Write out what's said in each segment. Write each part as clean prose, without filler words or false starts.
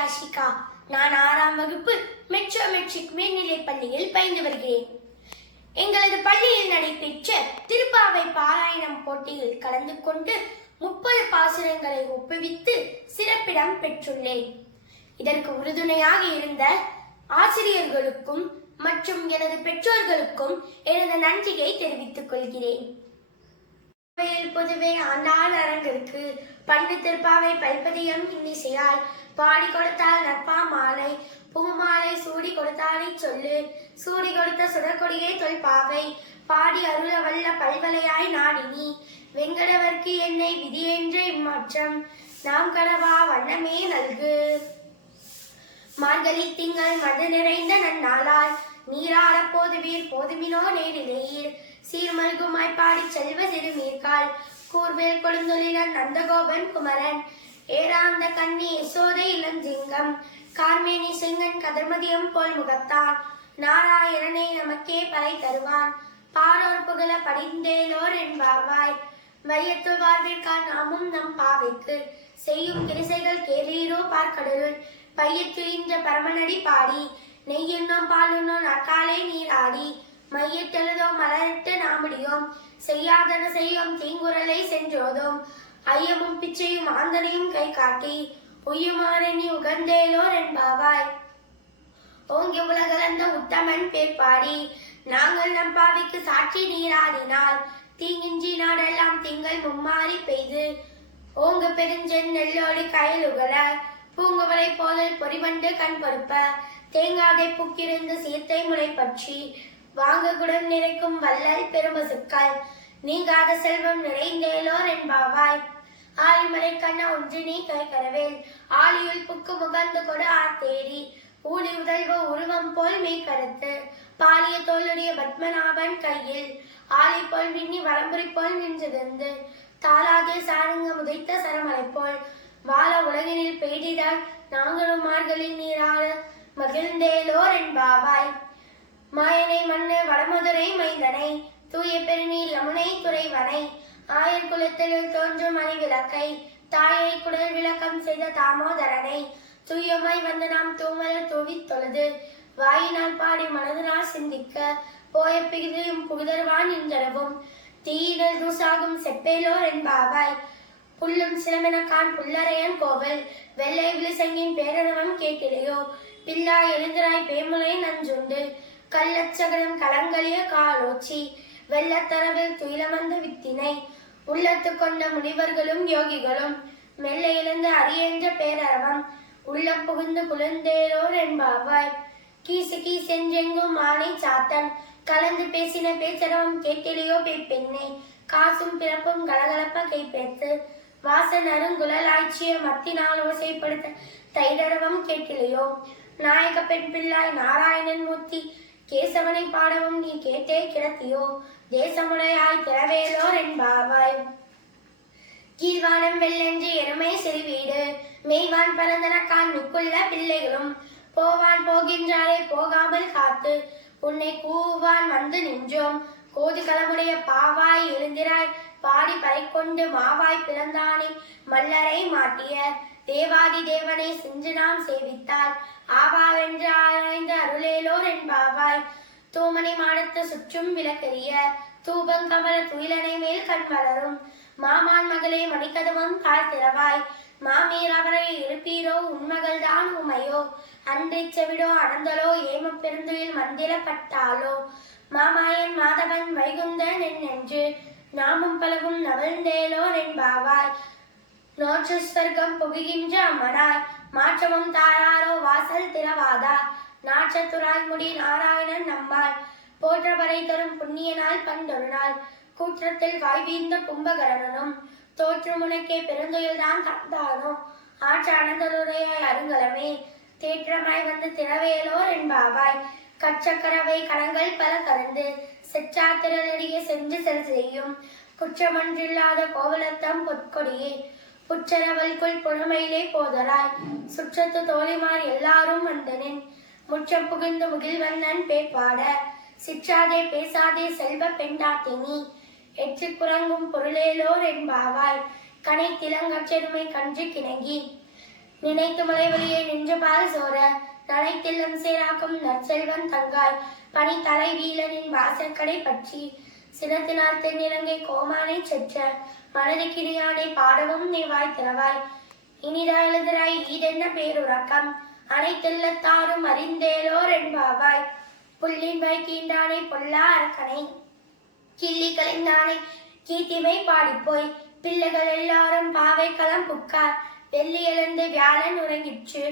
ஆஷிகா. நான் 6ஆம் வகுப்பு மெட்ரோ மெட்ரிக் மேல்நிலைப் பள்ளியில் பயின்று வருகிறேன். எங்களது பள்ளியில் நடைபெற்ற திருப்பாவை பாராயணம் போட்டியில் கலந்து கொண்டு 30 பாசுரங்களை ஒப்புவித்து சிறப்பிடம் பெற்றுள்ளேன். இதற்கு உறுதுணையாக இருந்த ஆசிரியர்களுக்கும் மற்றும் எனது பெற்றோர்களுக்கும் எனது நன்றியை தெரிவித்துக் கொள்கிறேன். பொதுவே ஆண்டாள் அரங்கிற்கு பண்டு திருப்பாவை பல்பதியம் இன்னிசையால் பாடி கொடுத்தால் நற்பா மாலை பூமாலை சூடி கொடுத்தாலை சொல்லு சூடி கொடுத்த சுடற்கொடியே தொல்பாவை பாடி அருள வல்ல பல்வலையாய் நாடினி வெங்கடவர்க்கு என்னை விதியென்ற இம்மாற்றம் நாம் கடவா வண்ணமே நல்கு. மார்கழி திங்கள் மது நிறைந்த நன்னாளால் நீராட போதுவீர் போதுமினோ நேரிலேயீர் சீர்மல்குமாய் பாடி செல்வ சிறுமீர்கால் கூர்வேல் கொடுந்தொழிலன் நந்தகோபன் குமரன் ஏராந்த கண்ணி யசோதை இளஞ்சிங்கம் கார்மேனி செங்கன் கதிர்மதியம் போல் முகத்தான் நாராயணனை நமக்கே பறை தருவான் பாரோர் புகழ படிந்தேலோர் என்பாவாய் வையத்துள் வாழ்விற்கால் நாமும் நம் பாவைக்கு செய்யும் கிரிசைகள் கேரீரோ பார்க்கடலுள் பையத்துயின்ற பரமனடி பாடி நெய்யுண்ணோம் பாலுண்ணோம் நற்காலை நீராடி மையிட்டெழுதோ மலரிட்டு நாமுடியோம் செய்யாதன செய்யோம் தீங்குரலை சென்றோதோம் ஐயமும் பிச்சையும் ஆந்தனையும் கை காட்டி உய்யுமாறெனி உகந்தேலோர் என்பாவாய் ஓங்கி உலகளந்த உத்தமன் பேர் பாடி நாங்கள் நம் பாவிக்கு சாட்சி நீராடினால் தீங்கின்றி நாடெல்லாம் திங்கள் மும்மாறி பெய்து ஓங்கு பெருஞ்சென் நெல்லோடு கயலுகல பூங்குவலை போதல் பொறிவண்டு கண் பொறுப்ப தேங்காதை புக்கிருந்து சீர்த்தை முளை பற்றி வாங்க குடம் நிறைக்கும் வல்லல் பெருமசுக்கள் நீங்காத செல்வம் நிறைந்தேலோர் என்பாவாய் ஆலிமலை கண்ண ஒன்று நீ கைகரவேல் ஆலியுள் புக்கு முகந்து கொடு ஆத்தேரி ஊழி உதல்வ உருவம் போல் மெய்கருத்து பாலிய தோளுடைய பத்மநாபன் கையில் ஆலி போல் மின்னி வளம்புரி போல் நின்றிருந்து தாளாகிய சாருங்க முதைத்த சரமலை போல் வாழ உலகினில் பெய்திடால் நாங்களும் மார்களில் நீராட மகிழ்ந்தேலோர் என்பாவாய் மாயனை மண்ணு வடமதுரை மைந்தனை தூய பெருநீர் யமுனை துறைவனை ஆயர் குலத்தில் தோன்றும் மணி விளக்கை தாயை குடல் விளக்கம் செய்த தாமோதரனை தூயமாய் வந்து நாம் தூமலர் தூவி தொழுது வாயினால் பாடி மனதினால் சிந்திக்க போய பிகிதும் புகுதருவான் இன்றளவும் தீயினல் தூசாகும் செப்பேலோர் என்பாவாய் புல்லும் சிலமெனக்கான் புல்லரையன் கோவில் வெள்ளை விழிசங்கின் பேரனவம் கேட்டிலையோ பில்லா எழுந்திராய் பேமுலை நஞ்சுண்டு கள்ளச்சகரம் கலங்கலிய காலோச்சி வெள்ளத்தரவில் துயிலமந்த வித்தினை உள்ளத்து கொண்ட முனிவர்களும் யோகிகளும் மெல்ல இழந்து அரியென்ற பேரரவம் உள்ளம் புகுந்து குளிர்ந்தேலோர் என்பாவாய் கீசு கீசென்றெங்கும் மானை சாத்தன் கலந்து பேசின பேச்சரவம் கேட்டிலையோ பெண்ணை காசும் பிறப்பும் கலகலப்ப கைப்பேத்து வாசன் அருங்குழலாய்ச்சிய மத்தினால் ஓசைப்படுத்த தைடரவம் கேட்டிலையோ நாயக பெண் பிள்ளாய் நாராயணன் மூர்த்தி கேசவனை பாடவும் நீ கேட்டே கிடத்தியோ தேசமுடையாய் திறவேலோர் என்பாவாய் கீழ்வானம் வெள்ளென்று எருமை செறிவீடு மெய்வான் பரந்தனக்கான் மிக்குள்ள பிள்ளைகளும் போவான் போகின்றாலே போகாமல் காத்து உன்னை கூவான் வந்து நின்றோம் கோது களமுடைய பாவாய் எழுந்திராய் பாடி பறைக்கொண்டு மாவாய் பிறந்தானே மல்லரை மாட்டிய தேவாதி தேவனை சென்று நாம் சேவித்தால் ஆவாவென்று ஆராய்ந்து அருளேலோர் என்பாவாய் தூமனை மாடத்து சுற்றும் விளக்கெரிய தூபங்கமல துயிலனை மேல் கண் வளரும் மாமான் மகளே மணிக்கதவம் கால் திறவாய் மாமீர் அவரை எழுப்பீரோ உண்மகள் தான் உமையோ அன்றை செவிடோ அடந்தலோ ஏம பெருந்துயில் மந்திரப்பட்டாலோ மாமாயன் மாதவன் வைகுந்தன் என்று நாமும் பலவும் நவழ்ந்தேலோர் என்பாவாய் நோற்று ஸ்வர்க்கம் புகுகின்ற அம்மனாய் மாற்றமும் தாராரோ வாசல் திறவாதா நாற்றத்துறால் முடி நாராயணன் நம்மால் போற்றவரை தரும் புண்ணிய நாள் பண்டொரு நாள் கூற்றத்தில் வாய்வீர்ந்த கும்பகரணனும் தோற்று முனைக்கே பெருந்துயில்தான் தந்தானோ ஆற்ற அனந்தருடைய அருங்கலமே தேற்றமாய் வந்து திறவேலோர் என்பாவாய் கற்றக்கரவை கடங்கள் பல கறந்து செற்றாத்திரடிய சென்று செல் செய்யும் குற்றமன்றில்லாத கோவலத்தம் பொற்கொடியே புற்றரவல்குள் பொறுமையிலே போதராய் சுற்றத்து தோழிமார் எல்லாரும் வந்தனின் முற்றம் புகுந்து முகில்வண்ணன் பேர்பாட சிற்றாதே பேசாதே செல்வ பெண்டாத்தினி எற்று குரங்கும் பொருளேலோர் என்பாவாய் கனை திலங்கற்றெருமை கன்று கிணங்கி நினைத்து மலை வழியே நின்ற பால் சோர நனைத்தில்லம் சேராக்கும் நற்செல்வன் தங்காய் பனி தலை வீலனின் வாசற்கடை பற்றி சினத்தினார் தென்னிலங்கை கோமானை செற்ற மனது கிரியானை பாடவும் நீவாய் திறவாய் இனிதா எழுதுராய் ஈதென்ன பேருறக்கம் அனைத்தெல்லத்தாரும் அறிந்தேலோர் என்பாவாய் புள்ளின் வைக்கீண்டானை பொல்லா அரக்கனை கிள்ளி கலைந்தானை கீர்த்திமை பாடிப்போய் பிள்ளைகள் எல்லாரும் பாவை களம் புக்கார் வெள்ளி எழுந்து வியாழன் உறங்கிற்று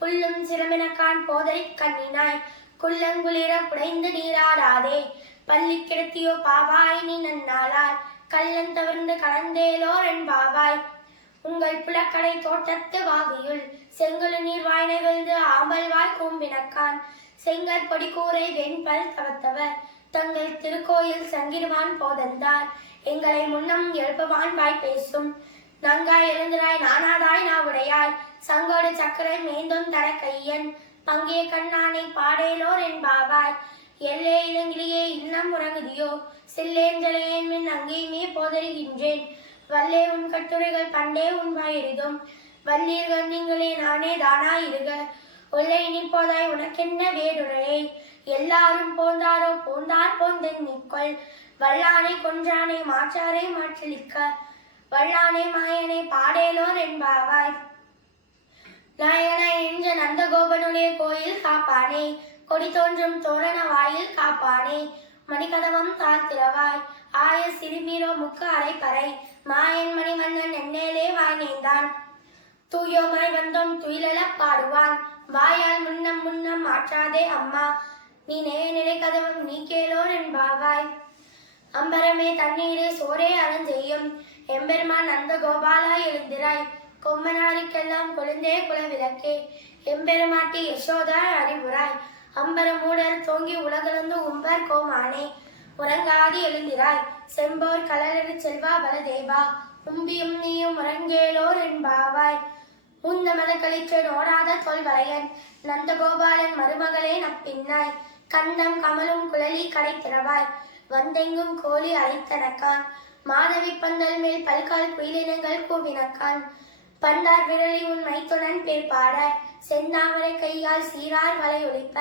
புல்லும் சிரமினக்கான் போதரை கண்ணினாய் குள்ளங்குளிர புடைந்து நீராடாதே பள்ளி கிடத்தியோ பாவாய் நீ நன்னாளார் கள்ளன் தவிர்ந்து கலந்தேலோர் என்பாவாய் உங்கள் புலக்கடை தோட்டத்து வாவியுள் செங்கலு நீர் வாய் நெகிழ்ந்து ஆம்பல் வாய் கூம்பினக்கான் செங்கற் பொடி கூரை வெண்பல் தவத்தவர் தங்கள் திருக்கோயில் சங்கிடுவான் போதந்தார் எங்களை முன்னம் எழுப்புவான் வாய் பேசும் நங்காய் எழுந்திராய் நானாதாய் நாவுடையாய் சங்கோடு சக்கரை மேந்தோன் தர கையன் பங்கே கண்ணானை பாடேலோர் என்பாவாய் எல்லே இளங்கிலியே இன்னம் உறங்குதியோ சில்லேஞ்சலையேன் மின் அங்கேயுமே போதருகின்றேன் வல்லே உன் கட்டுரைகள் பண்டே உன்வாயிருதும் வல்லீர்கள் நீங்களே நானே தானாயிருக ஒல்லை நிற்போதாய் உனக்கென்ன வேடுரையை எல்லாரும் போந்தாரோ போந்தார் போந்தென் நிற்கொள் வல்லானை கொன்றானை மாற்றாரை மாற்றலிக்க வல்லானை மாயனை பாடேலோர் என்பாவாய் நாயகனாய் நின்ற நந்தகோபனுடைய கோயில் காப்பானே கொடி தோன்றும் தோரண வாயில் காப்பானே மணிக்கதவம் தாழ்த்திரவாய் ஆய சிறுமீரோ முக்க அரைப்பறை மாயன் மணிவண்ணன் என்னேலே வாய் நேர்ந்தான் தூயோமாய் வந்தோம் துயிலெழ பாடுவான் வாயால் முன்னம் முன்னம் மாற்றாதே அம்மா நீ நிலை கதவம் நீ கேளோர் என்பாவாய் அம்பரமே தண்ணீரே சோரே அறஞ்செய்யும் எம்பெருமான் நந்த கோபாலா எழுந்திராய் கொம்மனாருக்கெல்லாம் கொழுந்தே குலவிளக்கே எம்பெருமாட்டி யசோதா அறிவுராய் அம்பர மூடர் தோங்கி உலகளந்து உம்பர் கோமானே உறங்காதி எழுந்திராய் செம்போர் கலலரு செல்வா பலதேவா உம்பியும் நீயும் உறங்கேலோர் என்பாவாய் உந்த மத கழிச்சன் ஓடாத தொல்வளையன் நந்தகோபாலன் மருமகளே நப்பின்னாய் கந்தம் கமலும் குழலி கடை திறவாய் வந்தெங்கும் கோழி அழைத்தனக்கான் மாதவி பந்தல் மேல் பல்கால் குயிலினங்கள் கூவினக்கான் பண்டார் விரலி உன் மைத்துடன் பேர் பாட செந்தாமரை கையால் சீரார் வலை ஒழிப்ப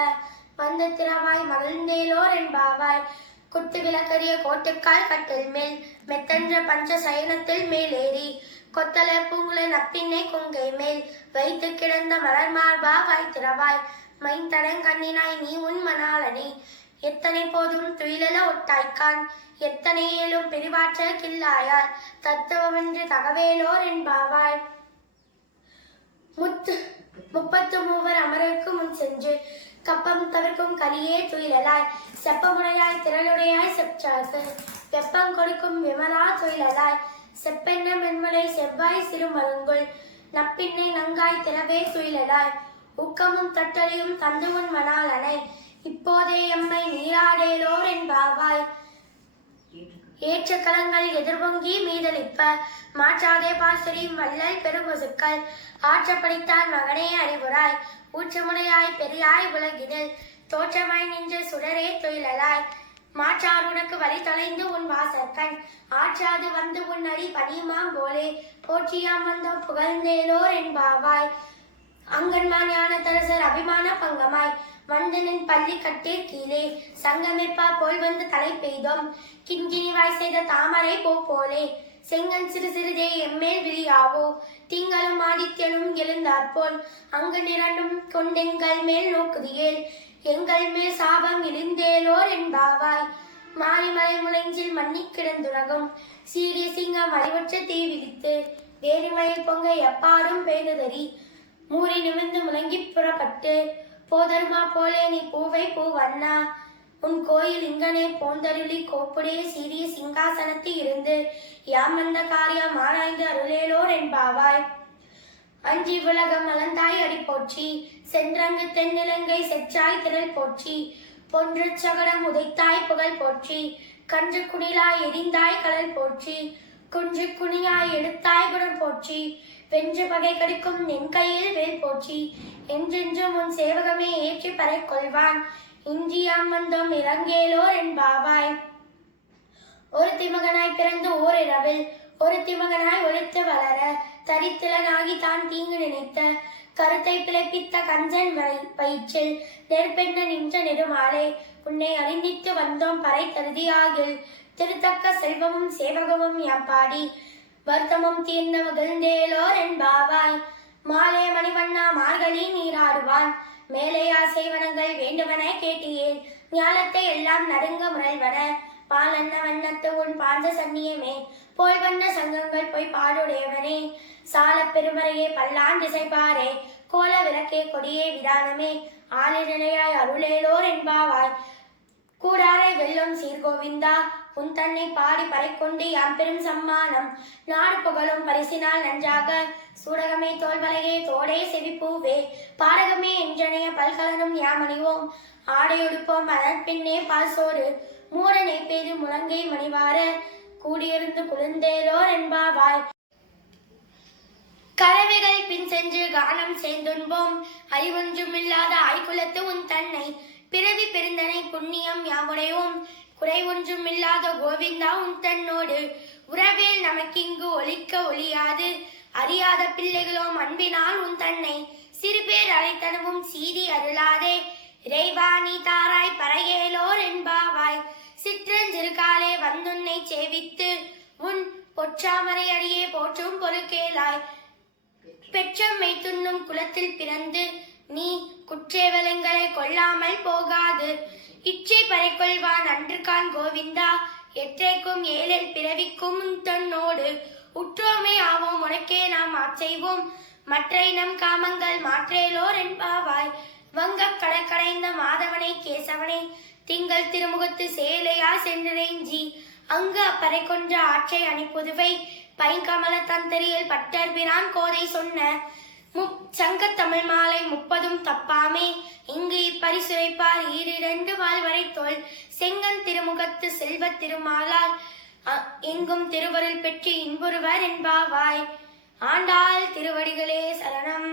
வந்த திறவாய் மகிழ்ந்தேலோர் என்பாவாய் குத்து விளக்கரிய கோட்டுக்கால் கட்டில் மேல் மெத்தன்ற பஞ்ச சயனத்தில் மேலேறி கொத்தலர் பூங்குல நப்பின்னை கொங்கை மேல் வைத்து கிடந்த மலர் மார்பா வாய் திறவாய் மைந்தடன் கண்ணினாய் நீ உன் மணாளனே எத்தனை போதும் துயிலெழ ஒட்டாய்க்கான் எத்தனை ஏழும் பிரிவாற்றல் கில்லாயார் தத்துவமென்று தகவேலோர் என்பாவாய் முப்பத்து மூவர் அமரருக்கு முன் சென்று கப்பம் தவிர்க்கும் கலியே துயிலலாய் செப்பமுடையாய் திரளுடையாய் செப்சாசு வெப்பம் கொடுக்கும் விமலா துயிலலாய் செப்பென்ன மென்மலை செவ்வாய் சிறுமருங்குள் நப்பின்னை நங்காய் திறவே துயிலலாய் ஊக்கமும் தட்டலியும் தந்துவன் மணாலனை இப்போதே எம்மை நீராடேலோர் என்பாவாய் ஏற்ற கலங்கள் எதிர்பொங்கி மீதளிப்ப மாற்றாதே பாசரியும் வள்ளல் பெருமொசுக்கள் ஆற்றப்படித்தான் மகனே அறிவுராய் ஊற்றமுடையாய் பெரியாய் உலகினில் தோற்றமாய் நின்ற சுடரே துயிலலாய் மாற்றார் உனக்கு வழி தொலைந்து உன் வாசற்கண் ஆற்றாது வந்து உன் அடி பணியுமாம் போலே போற்றியாம் வந்தோம் புகழ்ந்தேலோர் என்பாவாய் அங்கன்மா ஞான தரசர் அபிமான பங்கமாய் வந்தனின் பள்ளி கட்டீர் கீழே சங்கமிப்பா போல் வந்து தலை பெய்தோம் கிண்கிணி வாய் செய்த தாமரை போலே செங்கன் சிறு சிறிதே எம்மேல் விழியாவோ திங்களும் ஆதித்யனும் எழுந்தாற்போல் அங்கு நிரண்டும் கொண்டெங்கள் மேல் நோக்குதியேல் எங்கள் மேல் சாபம் இழிந்தேலோர் என்பாவாய் மாரிமலை முளைஞ்சில் மண்ணி கிடந்துலகும் சீரிய சிங்கம் அறிவற்ற தீ விதித்து வேறுமலை பொங்க எப்பாடும் பெய்ததறி மூறி நிமிர்ந்து முழங்கி புறப்பட்டு போதருமா போலே நீ பூவை பூவண்ணா உன் கோயில் இங்கனே போந்தருளி கோப்புடைய சீரிய சிங்காசனத்தில் இருந்து யாம் வந்த காரியம் ஆராய்ந்து அருளேலோர் என்பாவாய் அஞ்சி உலகம் மலந்தாய் அடி போற்றி சென்றங்கு தென்னிலங்கை செற்றாய் திரள் போற்றி பொன்று சகடம் உதைத்தாய் புகழ் போற்றி கன்று குணிலாய் எரிந்தாய் கடல் போற்றி குன்று குனியாய் எடுத்தாய் குணம் போற்றி வென்று பகை கடிக்கும் நின் கையில் வேல் போற்றி என்றென்றும் உன் சேவகமே ஏற்றி பறை கொள்வான் இன்றியாம் வந்தோம் இறங்கேலோர் என்பாவாய் ஒரு திமகனாய் பிறந்து ஓரிரவில் ஒரு திமகனாய் ஒழித்து வளர தரித்திலனாகி தான் தீங்கு நினைத்த கருத்தை பிழைப்பித்த கஞ்சன் வயிற்றில் நெருப்பெண்ண நின்ற நெடுமாலே உன்னை அறிந்தித்து வந்தோம் பறை கருதியாகில் திருத்தக்க செல்வமும் சேவகமும் யாம் பாடி வருத்தமும் தீர்ந்த மகிழ்ந்தேலோர் என்பாவாய் மாலே மணிவண்ணா மார்கழி நீராடுவான் மேலையா செய்வனங்கள் வேண்டுவன கேட்டியேன் ஞாலத்தை எல்லாம் நடுங்க முறைவன பாலன்ன வண்ணத்து உன் பாஞ்ச சன்னியமே போய் வண்ண சங்கங்கள் போய் பாடுடையவனே சால பெருமறையே பல்லாண்டு திசைப்பாரே கோல விளக்கே கொடியே விதானமே ஆளிரணையாய் அருளேலோர் என்பாவாய் கூடாரை வெல்லும் சீர்கோவிந்தா உன் தன்னை பாடி பறைக்கொண்டு யாம் பெரும் சம்மானம் நாடு புகழும் பரிசினால் நன்றாக சூடகமே தோல்வலையே தோடே செவிப்பூவே பாடகமே என்றனைய பல்கலனும் யாம் அணிவோம் ஆடையொடுப்போம் அதன் பின்னே பால் சோறு மூடனை பெய்து முழங்கை மணிவார கூடியிருந்து குளிர்ந்தேலோர் என்பாவாய் கலவைகள் பின் சென்று கானம் சேர்ந்துண்போம் அறிவொன்றுமில்லாத ஆய்குலத்து உன் தன்னை பிறவி பெருந்தனை புண்ணியம் யாமுடையோம் குறை ஒன்றுமில்லாத கோவிந்தா உன் தன்னோடு உறவேல் நமக்கிங்கு ஒலிக்க ஒளியாது அறியாத பிள்ளைகளோம் அன்பினால் உன் தன்னை சிறுபேர் அழைத்தனவும் சீதி அருளாதே இறைவா நீ தாராய் பறையேலோர் என்பாவாய் சிற்றஞ்சிறுகாலே வந்துன்னை சேவித்து உன் பொற்றாமரை அடியே போற்றும் பொருட்கேளாய் பெற்றம்மை துண்ணும் குலத்தில் பிறந்து நீ குற்றேவலங்களை கொள்ளாமல் போகாது இச்சை பறை கொள்வான் அன்று கான் கோவிந்தா எற்றைக்கும் ஏழில் பிறவிக்கும் தன்னோடு உற்றோமே ஆவோம் உனக்கே நாம் ஆட்செய்வோம் மற்றை நம் காமங்கள் மாற்றேலோர் என்பாவாய் வங்க கடற்கடைந்த மாதவனை கேசவனை திங்கள் திருமுகத்து சேலையா சென்றடைஞ்சி அங்கு அப்பறை கொன்ற ஆற்றை அணிப்புதுவை பைங்கமல தந்தரியில் பட்டர்பிரான் கோதை சொன்ன சங்க தமிழ் மாலை 30 தப்பாமே இங்கு இப்பரிசுரைப்பார் ஈரிரண்டு வாழ்வரை தோல் செங்கன் திருமுகத்து செல்வ திருமாலால் எங்கும் திருவருள் பெற்று இன்புறுவர் என்பாவாய் ஆண்டாள் திருவடிகளே சரணம்.